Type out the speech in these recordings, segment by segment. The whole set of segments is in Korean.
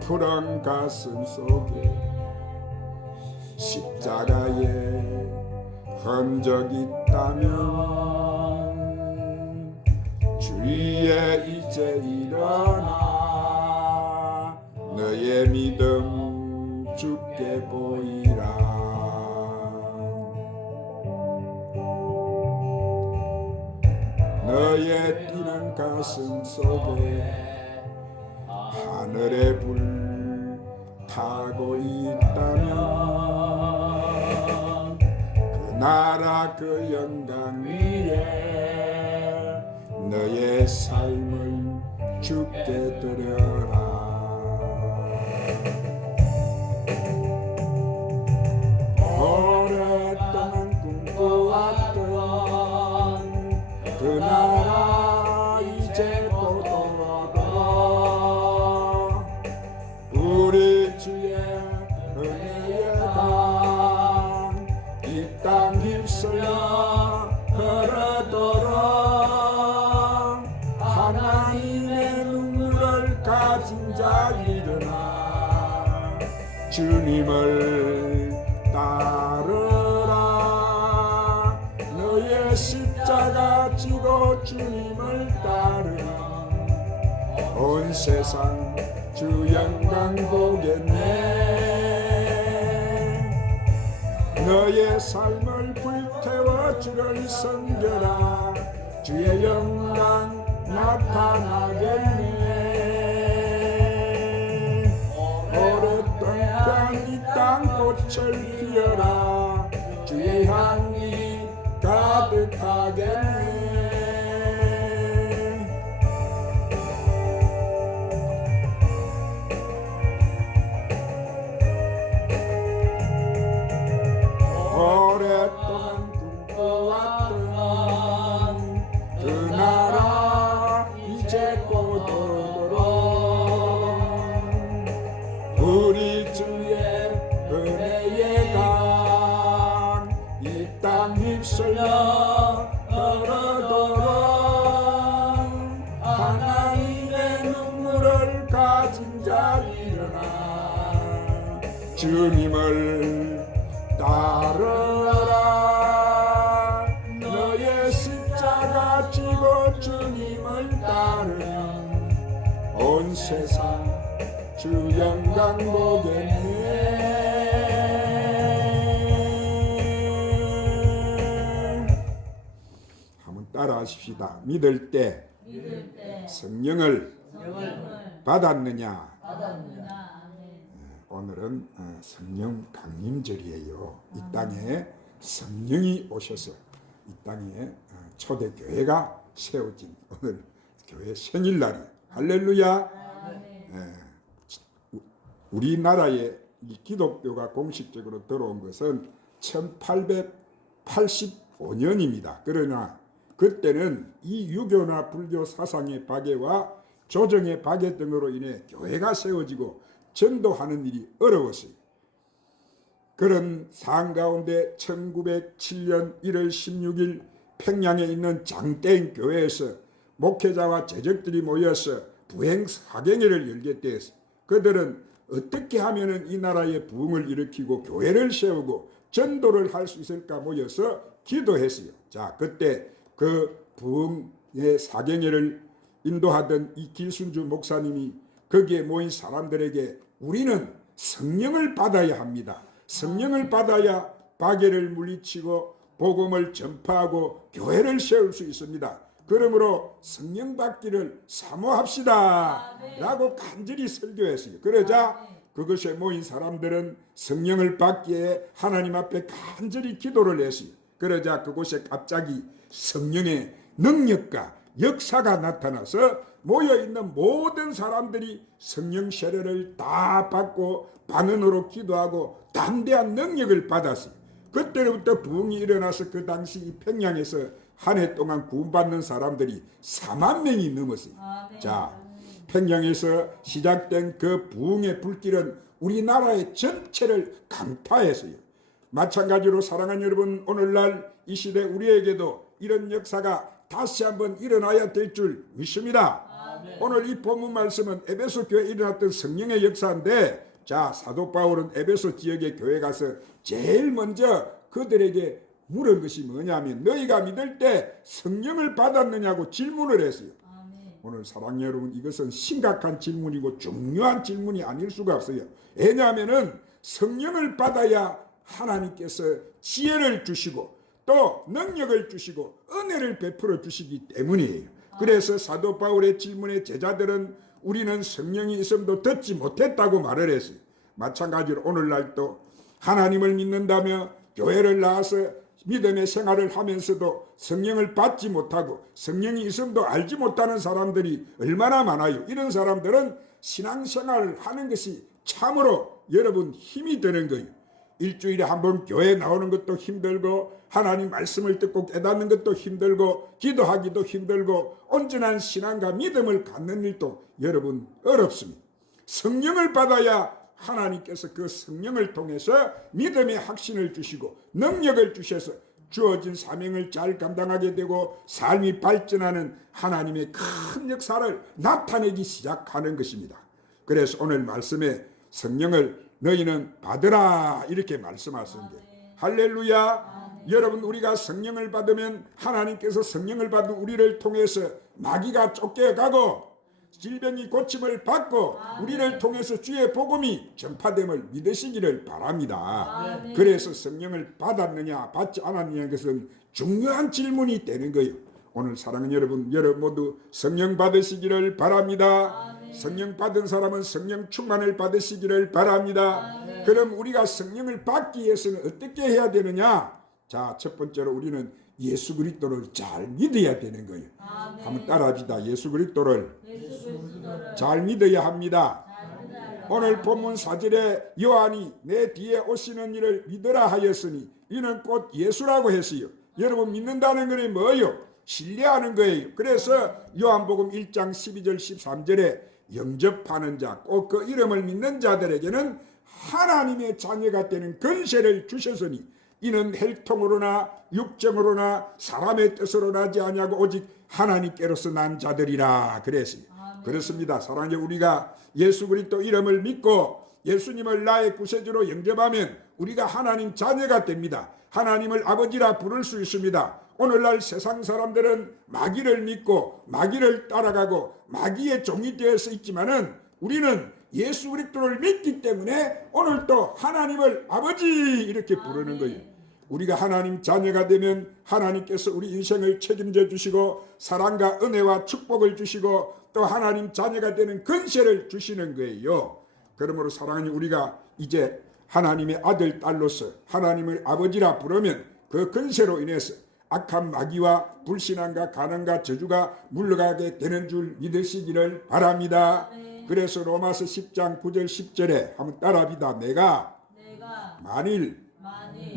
푸른 가슴 속에 십자가의 흔적이 있다면 주위에 이제 일어나 너의 믿음 주께 보이라. 너의 뛰는 가슴 속에 하늘의 불 타고 있다면 그 나라 그 영광 위에 너의 삶을 주께 드려라. 오랫동안 꿈꿔왔던 그 나라 이제 보도록 우리 주의 은혜의 강 이 땅 휩쓸려 흐르도록 하나님의 눈물을 가진 자 일어나 주님을 따르라. 너의 십자가 지고 주님을 따르라. 온 세상 주 영광 보겠네. 너의 삶을 불태워 주를 섬겨라. 주의 영광 나타나겠네. 오랫동안 이 땅 꽃을 피워라. 주의 향기 가득하겠네. 오랫동안 꿈꿔왔던 그 나라 이제 곧 오도록 우리 주의 은혜의 강 이 땅 휩쓸려 흐르도록 하나님의 눈물을 가진 자 일어나 주님을 따르라. 너의 십자가 지고 주님을 따르면 온 세상 주 영광 보겠네. 한번 따라 하십시다. 믿을 때 성령을 받았느냐? 오늘은 성령 강림절이에요. 이 땅에 성령이 오셔서 이 땅에 초대교회가 세워진 오늘 교회 생일날이에요. 할렐루야. 우리나라에 이 기독교가 공식적으로 들어온 것은 1885년입니다. 그러나 그때는 이 유교나 불교 사상의 박해와 조정의 박해 등으로 인해 교회가 세워지고 전도하는 일이 어려웠어요. 그런 상황 가운데 1907년 1월 16일 평양에 있는 장대인 교회에서 목회자와 제적들이 모여서 부행 사경회를 열게 되었어요. 그들은 어떻게 하면 이 나라의 부흥을 일으키고 교회를 세우고 전도를 할 수 있을까 모여서 기도했어요. 자, 그때 그 부흥의 사경회를 인도하던 이 길순주 목사님이 거기에 모인 사람들에게 우리는 성령을 받아야 합니다. 성령을 받아야 박해를 물리치고 복음을 전파하고 교회를 세울 수 있습니다. 그러므로 성령 받기를 사모합시다 라고 간절히 설교했어요. 그러자 그것에 모인 사람들은 성령을 받기에 하나님 앞에 간절히 기도를 했어요. 그러자 그곳에 갑자기 성령의 능력과 역사가 나타나서 모여있는 모든 사람들이 성령 세례를 다 받고 반응으로 기도하고 담대한 능력을 받았어요. 그때부터 부흥이 일어나서 그 당시 이 평양에서 한 해 동안 구원받는 사람들이 4만 명이 넘었어요. 자, 평양에서 시작된 그 부흥의 불길은 우리나라의 전체를 강타했어요. 마찬가지로 사랑하는 여러분, 오늘날 이 시대 우리에게도 이런 역사가 다시 한번 일어나야 될 줄 믿습니다. 오늘 이 본문 말씀은 에베소 교회에 일어났던 성령의 역사인데, 자, 사도 바울은 에베소 지역의 교회 가서 제일 먼저 그들에게 물은 것이 뭐냐면, 너희가 믿을 때 성령을 받았느냐고 질문을 했어요. 오늘 사랑하는 여러분, 이것은 심각한 질문이고 중요한 질문이 아닐 수가 없어요. 왜냐하면 성령을 받아야 하나님께서 지혜를 주시고 또 능력을 주시고 은혜를 베풀어 주시기 때문이에요. 그래서 사도 바울의 질문에 제자들은 우리는 성령이 있음도 듣지 못했다고 말을 했어요. 마찬가지로 오늘날도 하나님을 믿는다며 교회를 나와서 믿음의 생활을 하면서도 성령을 받지 못하고 성령이 있음도 알지 못하는 사람들이 얼마나 많아요. 이런 사람들은 신앙생활을 하는 것이 참으로 여러분 힘이 드는 거예요. 일주일에 한 번 교회 나오는 것도 힘들고 하나님 말씀을 듣고 깨닫는 것도 힘들고 기도하기도 힘들고 온전한 신앙과 믿음을 갖는 일도 여러분 어렵습니다. 성령을 받아야 하나님께서 그 성령을 통해서 믿음의 확신을 주시고 능력을 주셔서 주어진 사명을 잘 감당하게 되고 삶이 발전하는 하나님의 큰 역사를 나타내기 시작하는 것입니다. 그래서 오늘 말씀에 성령을 너희는 받으라 이렇게 말씀하셨는데, 할렐루야. 여러분, 우리가 성령을 받으면 하나님께서 성령을 받은 우리를 통해서 마귀가 쫓겨가고 질병이 고침을 받고 우리를 통해서 주의 복음이 전파됨을 믿으시기를 바랍니다. 그래서 성령을 받았느냐 받지 않았느냐, 것은 중요한 질문이 되는 거예요. 오늘 사랑하는 여러분, 여러분 모두 성령 받으시기를 바랍니다. 성령 받은 사람은 성령 충만을 받으시기를 바랍니다. 그럼 우리가 성령을 받기 위해서는 어떻게 해야 되느냐? 자, 첫 번째로 우리는 예수 그리스도를 잘 믿어야 되는 거예요. 한번 따라합시다. 예수 그리스도를 잘 믿어야 합니다. 오늘 본문 4절에 요한이 내 뒤에 오시는 이를 믿으라 하였으니 이는 곧 예수라고 했어요. 여러분, 믿는다는 것이 뭐예요? 신뢰하는 거예요. 그래서 요한복음 1장 12절 13절에 영접하는 자, 꼭 그 이름을 믿는 자들에게는 하나님의 자녀가 되는 권세를 주셨으니 이는 혈통으로나 육정으로나 사람의 뜻으로 나지 아니하고 오직 하나님께로서 난 자들이라 그랬어요. 그렇습니다. 사랑하는 우리가 예수 그리스도 이름을 믿고 예수님을 나의 구세주로 영접하면 우리가 하나님 자녀가 됩니다. 하나님을 아버지라 부를 수 있습니다. 오늘날 세상 사람들은 마귀를 믿고 마귀를 따라가고 마귀의 종이 되어서 있지만은 우리는 예수 그리스도를 믿기 때문에 오늘도 하나님을 아버지 이렇게 부르는 거예요. 우리가 하나님 자녀가 되면 하나님께서 우리 인생을 책임져 주시고 사랑과 은혜와 축복을 주시고 또 하나님 자녀가 되는 권세를 주시는 거예요. 그러므로 사랑하는 우리가 이제 하나님의 아들 딸로서 하나님을 아버지라 부르면 그 권세로 인해서 악한 마귀와 불신앙과 가난과 저주가 물러가게 되는 줄 믿으시기를 바랍니다. 그래서 로마서 10장 9절 10절에 한번 따라합니다. 내가 만일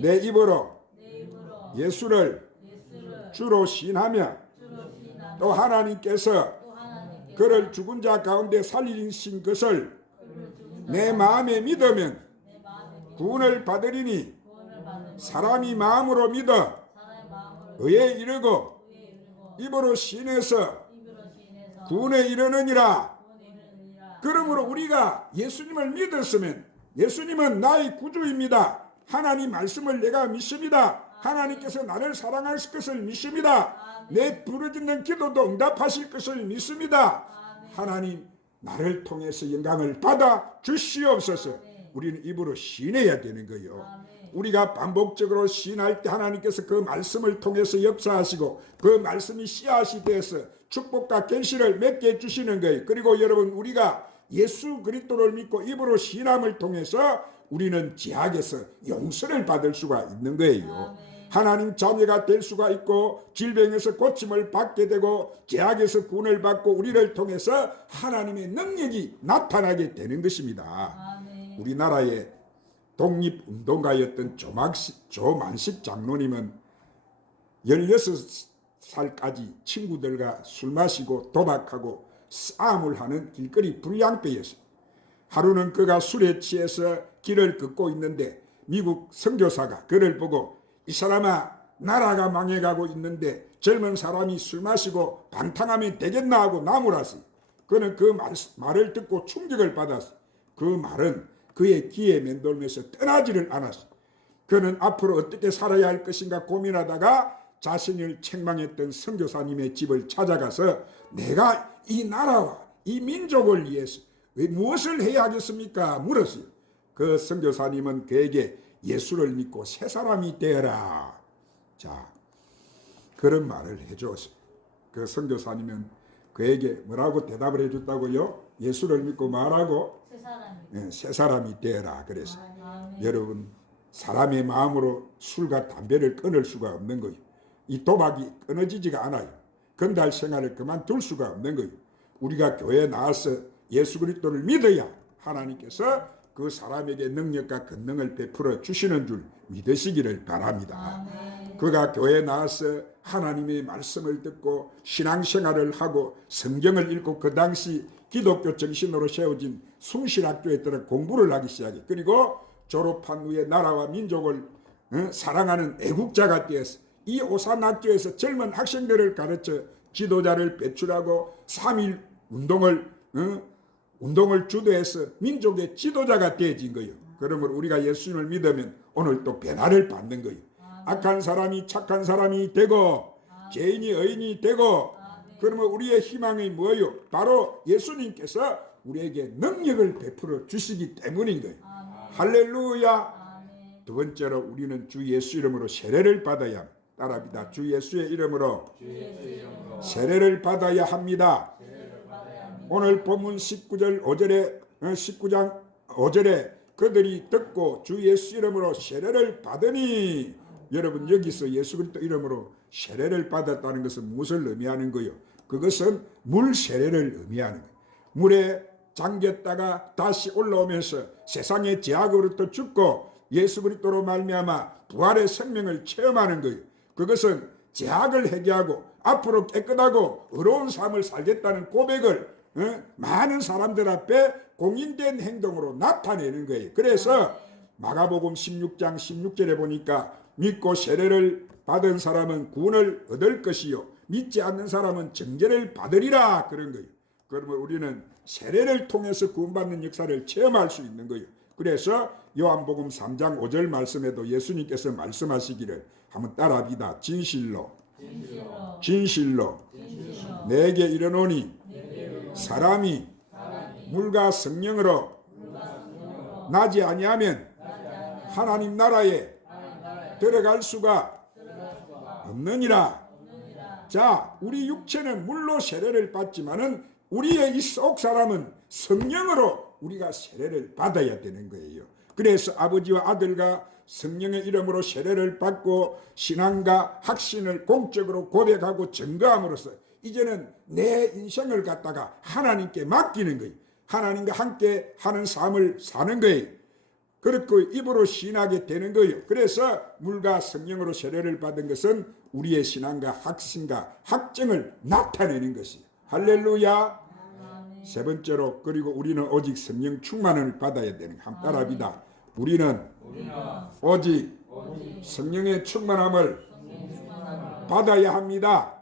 내 입으로 예수를 주로 시인하며 또 하나님께서 그를 죽은 자 가운데 살리신 것을 내 마음에 믿으면 구원을 받으리니 사람이 마음으로 믿어 의에 이르고 입으로 시인해서 구원에 이르느니라. 그러므로 우리가 예수님을 믿었으면 예수님은 나의 구주입니다. 하나님 말씀을 내가 믿습니다. 하나님께서 나를 사랑하실 것을 믿습니다. 내 부르짖는 기도도 응답하실 것을 믿습니다. 하나님 나를 통해서 영광을 받아 주시옵소서. 우리는 입으로 시인해야 되는 거예요. 우리가 반복적으로 시인할 때 하나님께서 그 말씀을 통해서 역사하시고 그 말씀이 씨앗이 되어서 축복과 계시를 맺게 해주시는 거예요. 그리고 여러분, 우리가 예수 그리스도를 믿고 입으로 시인함을 통해서 우리는 지약에서 용서를 받을 수가 있는 거예요. 하나님 자녀가 될 수가 있고 질병에서 고침을 받게 되고 죄악에서 구원을 받고 우리를 통해서 하나님의 능력이 나타나게 되는 것입니다. 우리나라의 독립운동가였던 조만식 장로님은 16살까지 친구들과 술 마시고 도박하고 싸움을 하는 길거리 불량배였어요. 하루는 그가 술에 취해서 길을 걷고 있는데 미국 선교사가 그를 보고 이 사람아, 나라가 망해가고 있는데 젊은 사람이 술 마시고 방탕하면 되겠나 하고 나무랐어요. 그는 그 말을 듣고 충격을 받았어. 그 말은 그의 귀에 맴돌면서 떠나지를 않았어. 그는 앞으로 어떻게 살아야 할 것인가 고민하다가 자신을 책망했던 선교사님의 집을 찾아가서 내가 이 나라와 이 민족을 위해서 무엇을 해야 하겠습니까? 물었어요. 그 선교사님은 그에게 예수를 믿고 새 사람이 되어라. 자, 그런 말을 해주었어요. 그 선교사님은 그에게 뭐라고 대답을 해줬다고요? 예수를 믿고 말하고 새 사람이 되어라 그래서. 여러분, 사람의 마음으로 술과 담배를 끊을 수가 없는 거예요. 이 도박이 끊어지지가 않아요. 건달 생활을 그만둘 수가 없는 거예요. 우리가 교회에 나와서 예수 그리스도를 믿어야 하나님께서 그 사람에게 능력과 권능을 베풀어 주시는 줄 믿으시기를 바랍니다. 그가 교회에 나와서 하나님의 말씀을 듣고 신앙생활을 하고 성경을 읽고 그 당시 기독교 정신으로 세워진 숭실학교에 들어 공부를 하기 시작해. 그리고 졸업한 후에 나라와 민족을 사랑하는 애국자가 되어서 이 오산학교에서 젊은 학생들을 가르쳐 지도자를 배출하고 3.1 운동을 주도해서 민족의 지도자가 되어진 거예요. 그러므로 우리가 예수님을 믿으면 오늘 또 변화를 받는 거예요. 악한 사람이 착한 사람이 되고 죄인이 의인이 되고 그러면 우리의 희망이 뭐예요? 바로 예수님께서 우리에게 능력을 베풀어 주시기 때문인 거예요. 할렐루야. 두 번째로 우리는 주 예수 이름으로 세례를 받아야 합니다. 따라합니다. 주 예수의 이름으로 세례를 받아야 합니다. 오늘 본문 19절 5절에 19장 5절에 그들이 듣고 주 예수 이름으로 세례를 받으니, 여러분 여기서 예수 그리스도 이름으로 세례를 받았다는 것은 무엇을 의미하는 거예요? 그것은 물 세례를 의미하는 거예요. 물에 잠겼다가 다시 올라오면서 세상의 죄악으로부터 죽고 예수 그리스도로 말미암아 부활의 생명을 체험하는 거예요. 그것은 죄악을 회개하고 앞으로 깨끗하고 의로운 삶을 살겠다는 고백을 많은 사람들 앞에 공인된 행동으로 나타내는 거예요. 그래서 마가복음 16장 16절에 보니까 믿고 세례를 받은 사람은 구원을 얻을 것이요 믿지 않는 사람은 정죄를 받으리라 그런 거예요. 그러면 우리는 세례를 통해서 구원받는 역사를 체험할 수 있는 거예요. 그래서 요한복음 3장 5절 말씀에도 예수님께서 말씀하시기를 한번 따라합니다. 진실로 내게 이르노니 사람이 물과 성령으로 나지 아니하면 하나님 나라에 들어갈 수가 없느니라. 자, 우리 육체는 물로 세례를 받지만은 우리의 이 속 사람은 성령으로 우리가 세례를 받아야 되는 거예요. 그래서 아버지와 아들과 성령의 이름으로 세례를 받고 신앙과 확신을 공적으로 고백하고 증거함으로써 이제는 내 인생을 갖다가 하나님께 맡기는 거예요. 하나님과 함께 하는 삶을 사는 거예요. 그렇고 입으로 시인하게 되는 거예요. 그래서 물과 성령으로 세례를 받은 것은 우리의 신앙과 확신과 확증을 나타내는 것이에요. 할렐루야. 세 번째로, 그리고 우리는 오직 성령 충만을 받아야 되는 거예요. 한번 따라합니다. 우리는 오직 성령의 충만함을 받아야 합니다.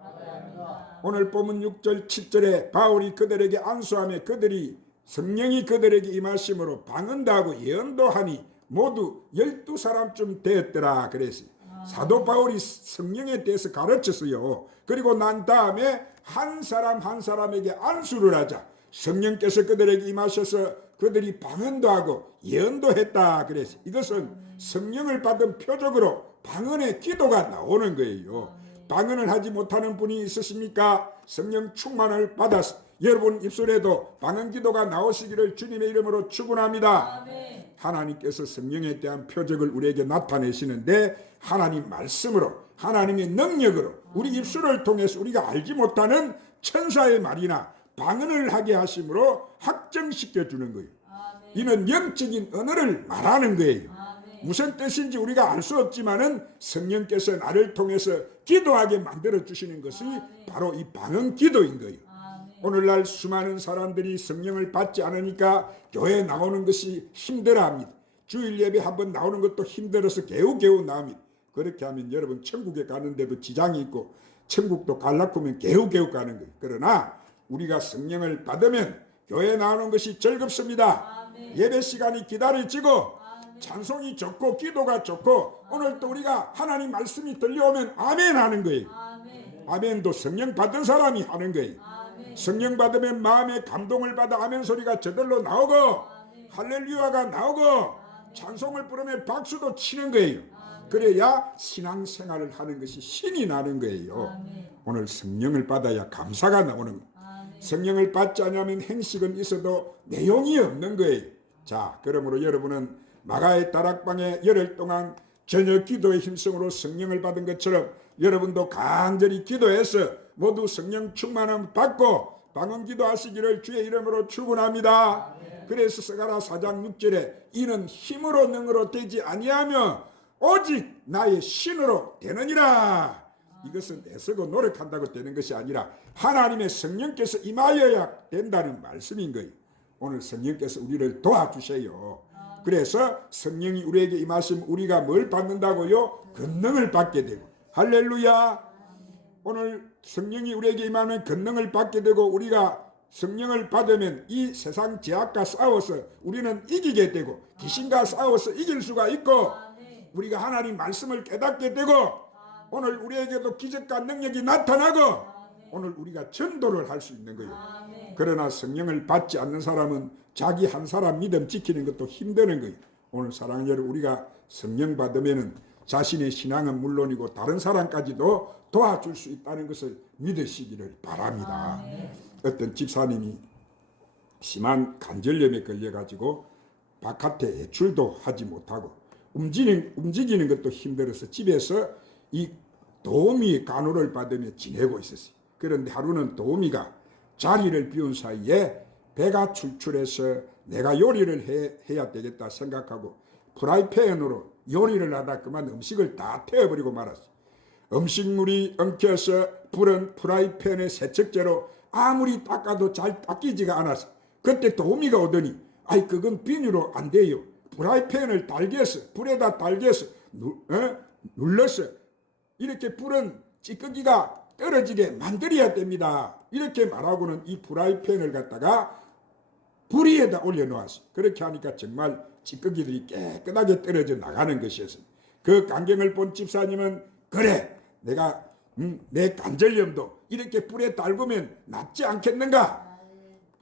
오늘 본문 6절 7절에 바울이 그들에게 안수하며 그들이 성령이 그들에게 임하심으로 방언도 하고 예언도 하니 모두 12사람쯤 되었더라 그랬어요. 사도 바울이 성령에 대해서 가르쳤어요. 그리고 난 다음에 한 사람 한 사람에게 안수를 하자. 성령께서 그들에게 임하셔서 그들이 방언도 하고 예언도 했다 그랬어요. 이것은 성령을 받은 표적으로 방언의 기도가 나오는 거예요. 방언을 하지 못하는 분이 있으십니까? 성령 충만을 받아서 여러분 입술에도 방언 기도가 나오시기를 주님의 이름으로 축원합니다. 하나님께서 성령에 대한 표적을 우리에게 나타내시는데 하나님 말씀으로 하나님의 능력으로 우리 입술을 통해서 우리가 알지 못하는 천사의 말이나 방언을 하게 하심으로 확정시켜 주는 거예요. 이는 영적인 언어를 말하는 거예요. 무슨 뜻인지 우리가 알 수 없지만은 성령께서 나를 통해서 기도하게 만들어 주시는 것이 바로 이 방언 기도인 거예요. 오늘날 수많은 사람들이 성령을 받지 않으니까 교회에 나오는 것이 힘들어합니다. 주일 예배 한번 나오는 것도 힘들어서 개우개우 나옵니다. 그렇게 하면 여러분 천국에 가는데도 지장이 있고 천국도 갈라꾸면 개우개우 가는 거예요. 그러나 우리가 성령을 받으면 교회 나오는 것이 즐겁습니다. 예배 시간이 기다려지고 찬송이 좋고 기도가 좋고 오늘 또 우리가 하나님 말씀이 들려오면 아멘 하는 거예요. 아멘도 성령 받은 사람이 하는 거예요. 성령 받으면 마음에 감동을 받아 아멘 소리가 저절로 나오고 할렐루야가 나오고 찬송을 부르면 박수도 치는 거예요. 그래야 신앙생활을 하는 것이 신이 나는 거예요. 오늘 성령을 받아야 감사가 나오는 거예요. 성령을 받지 않으면 행식은 있어도 내용이 없는 거예요. 자, 그러므로 여러분은 마가의 다락방에 열흘 동안 저녁 기도의 힘성으로 성령을 받은 것처럼 여러분도 간절히 기도해서 모두 성령 충만함 받고 방언 기도하시기를 주의 이름으로 축원합니다. 그래서 스가랴 4장 6절에 이는 힘으로 능으로 되지 아니하며 오직 나의 신으로 되느니라. 이것은 애쓰고 노력한다고 되는 것이 아니라 하나님의 성령께서 임하여야 된다는 말씀인 거예요. 오늘 성령께서 우리를 도와주세요. 그래서 성령이 우리에게 임하시면 우리가 뭘 받는다고요? 권능을 받게 되고. 할렐루야. 오늘 성령이 우리에게 임하면 권능을 받게 되고 우리가 성령을 받으면 이 세상 죄악과 싸워서 우리는 이기게 되고 귀신과 싸워서 이길 수가 있고 우리가 하나님 말씀을 깨닫게 되고 오늘 우리에게도 기적과 능력이 나타나고 오늘 우리가 전도를 할 수 있는 거예요. 그러나 성령을 받지 않는 사람은 자기 한 사람 믿음 지키는 것도 힘드는 거예요. 오늘 사랑하는 여러분, 우리가 성령 받으면 자신의 신앙은 물론이고 다른 사람까지도 도와줄 수 있다는 것을 믿으시기를 바랍니다. 어떤 집사님이 심한 관절염에 걸려가지고 바깥에 외출도 하지 못하고 움직이는 것도 힘들어서 집에서 이 도우미 간호를 받으며 지내고 있었어요. 그런데 하루는 도우미가 자리를 비운 사이에 배가 출출해서 내가 요리를 해야 되겠다 생각하고 프라이팬으로 요리를 하다 그만 음식을 다 태워버리고 말았어요. 음식물이 엉켜서 불은 프라이팬의 세척제로 아무리 닦아도 잘 닦이지가 않았어. 그때 도우미가 오더니 아이 그건 비누로 안 돼요. 프라이팬을 달개서 불에다 달개서 눌러서 이렇게 불은 찌꺼기가 떨어지게 만들어야 됩니다. 이렇게 말하고는 이 프라이팬을 갖다가 불 위에다 올려놓았어. 그렇게 하니까 정말 찌꺼기들이 깨끗하게 떨어져 나가는 것이었어요. 그 광경을 본 집사님은 그래 내가 내 관절염도 이렇게 불에 달구면 낫지 않겠는가.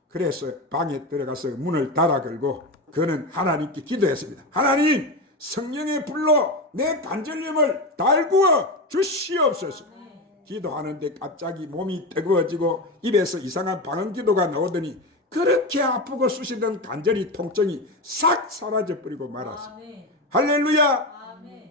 그래서 방에 들어가서 문을 닫아 걸고 그는 하나님께 기도했습니다. 하나님 성령의 불로 내 관절염을 달구어 주시옵소서. 기도하는데 갑자기 몸이 뜨거워지고 입에서 이상한 방언 기도가 나오더니 그렇게 아프고 쑤시던 관절이 통증이 싹 사라져 버리고 말았습니다. 할렐루야.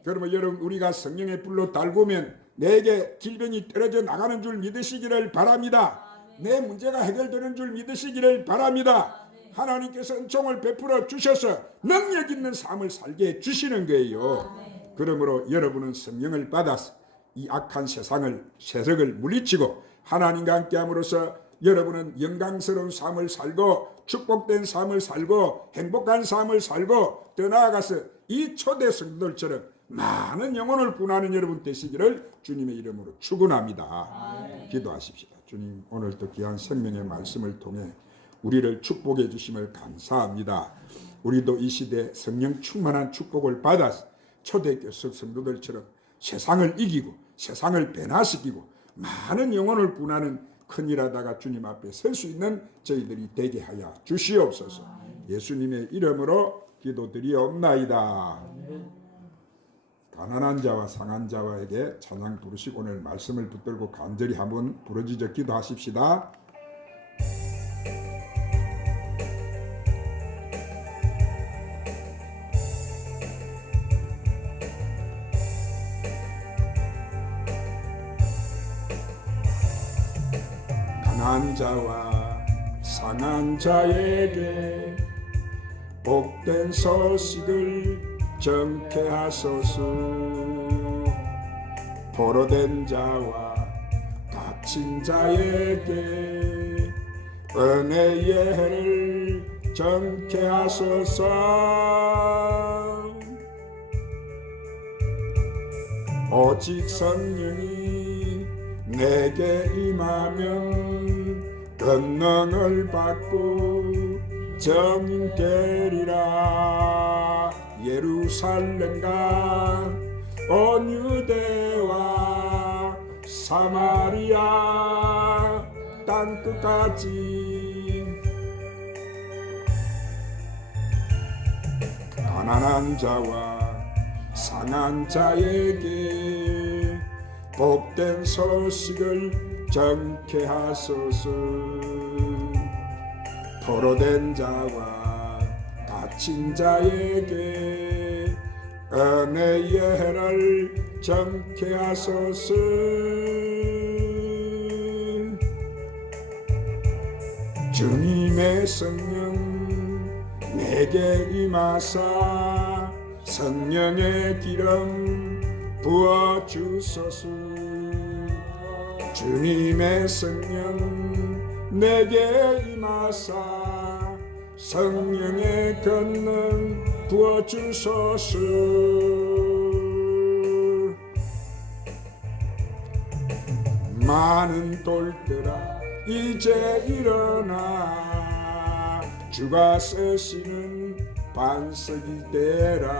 그러면 여러분 우리가 성령의 불로 달구면 내게 질병이 떨어져 나가는 줄 믿으시기를 바랍니다. 내 문제가 해결되는 줄 믿으시기를 바랍니다. 하나님께서 은총을 베풀어 주셔서 능력 있는 삶을 살게 해 주시는 거예요. 그러므로 여러분은 성령을 받아서 이 악한 세상을 물리치고 하나님과 함께함으로써 여러분은 영광스러운 삶을 살고 축복된 삶을 살고 행복한 삶을 살고 더 나아가서 이 초대 성도들처럼 많은 영혼을 구원하는 여러분 되시기를 주님의 이름으로 축원합니다. 기도하십시다. 주님 오늘도 귀한 생명의 말씀을 통해 우리를 축복해 주심을 감사합니다. 우리도 이 시대에 성령 충만한 축복을 받아서 초대교회 성도들처럼 세상을 이기고 세상을 변화시키고 많은 영혼을 구원하는 큰일 하다가 주님 앞에 설 수 있는 저희들이 되게 하여 주시옵소서. 예수님의 이름으로 기도드리옵나이다. 가난한 자와 상한 자와에게 찬양 부르시고 오늘 말씀을 붙들고 간절히 한번 부르짖어 기도하십시다. 가난한 자와 상한 자에게 복된 소식을 전케 하소서. 포로된 자와 갇힌 자에게 은혜의 해를 전케 하소서. 오직 성령이 내게 임하면 권능을 받고 정인 되리라. 예루살렘과 온 유대와 사마리아 땅끝까지 가난한 자와 상한 자에게 복된 소식을 전케 하소서. 포로된 자와 갇힌 자에게 은혜의 해를 전케 하소서. 주님의 성령 내게 임하사 성령의 기름 부어주소서. 주님의 성령 내게 임하사 성령의 권능 부어주소서. 많은 돌들아 이제 일어나 주가 쓰시는 반석이 되라.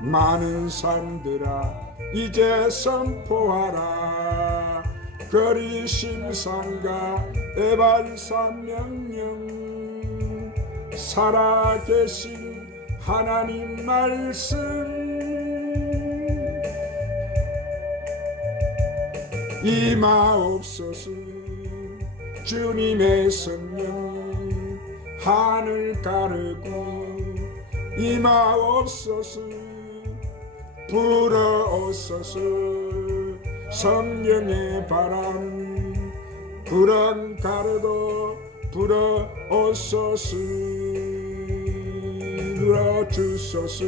많은 산들아 이제 선포하라. 거리심상과 에발산 명령 살아계신 하나님 말씀 임하옵소서. 주님의 성령 하늘 가르고 임하옵소서. 불어오소서. 성령의 바람 구름 가르고 불어오소서. 불어주소서.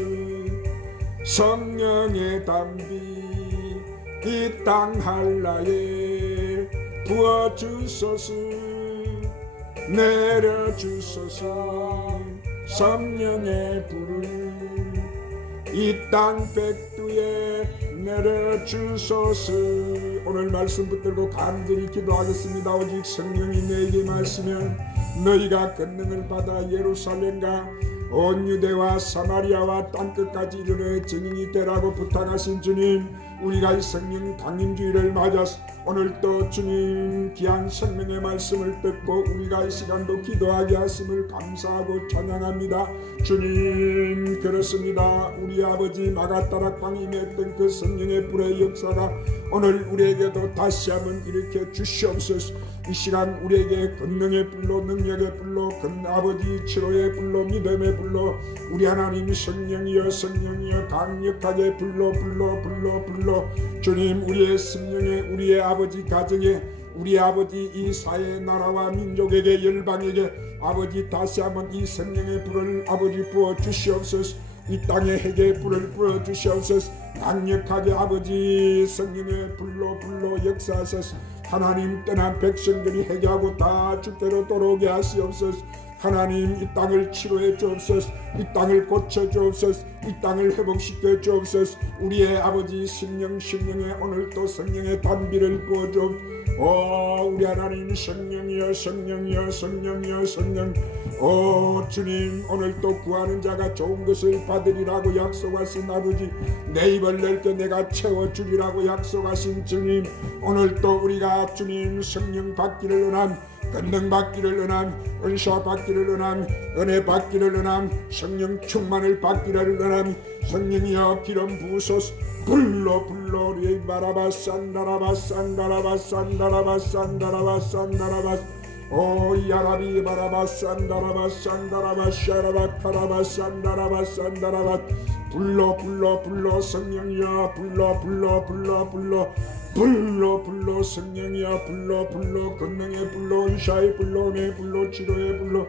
성령의 담비 이 땅 한라에 부어주소서. 내려주소서. 성령의 불을 이 땅 백두에 내려주소서. 오늘 말씀 붙들고 간절히 기도하겠습니다. 오직 성령이 너에게 말씀하면 너희가 권능을 받아 예루살렘과 온 유대와 사마리아와 땅끝까지 이르러 증인이 되라고 부탁하신 주님, 우리가 이 성령 강림주의를 맞아서 오늘 또 주님 귀한 생명의 말씀을 듣고 우리가 이 시간도 기도하게 하심을 감사하고 찬양합니다. 주님, 그렇습니다. 우리 아버지 마가다락방에 임했던 그 성령의 불의 역사가 오늘 우리에게도 다시 한번 일으켜 주시옵소서. 이 시간 우리에게 권능의 불로 능력의 불로 아버지 치료의 불로 믿음의 불로 우리 하나님 성령이여 성령이여 강력하게 불로 주님, 우리의 성령에 우리의 아버지 가정에 우리 아버지 이 사회 나라와 민족에게 열방에게 아버지 다시 한번 이 성령의 불을 아버지 부어 주시옵소서. 이 땅에 핵의 불을 부어 주시옵소서. 강력하게 아버지 성령의 불로 역사하소서. 하나님, 떠난 백성들이 회개하고 다 주께로 돌아오게 하시옵소서. 하나님, 이 땅을 치료해 주옵소서. 이 땅을 고쳐 주옵소서. 이 땅을 회복시켜 주옵소서. 우리의 아버지 성령에 오늘 또 성령의 단비를 부어 주옵소서. 우리 하나님 성령이여 성령. 주님, 오늘 또 구하는 자가 좋은 것을 받으리라고 약속하신 아버지, 내 입을 넓게 내가 채워주리라고 약속하신 주님, 오늘 또 우리가 주님 성령 받기를 원함, 권능 받기를 원함, 은사 받기를 원함, 은혜 받기를 원함, 성령 충만을 받기를 원함. 성령이여 기름 부으소서. 불로 우리 바라바산다라바산다라바산다라바산다라바산다라바 야라비 바라바산다라바산다라바샤라바카라바산다라바산다라바 불로 성령이여 불로 성령이여 불로 권능의 불로 은사의 불로 은혜의 불로 치료의 불로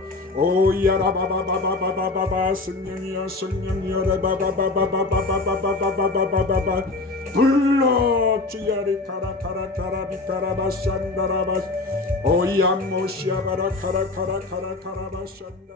야라바바바바바바바바 성령이여 라바바바바바바바바바바바바바바 불러 주야리 카라비카라바산다라바 오야모시아바라 카라바산다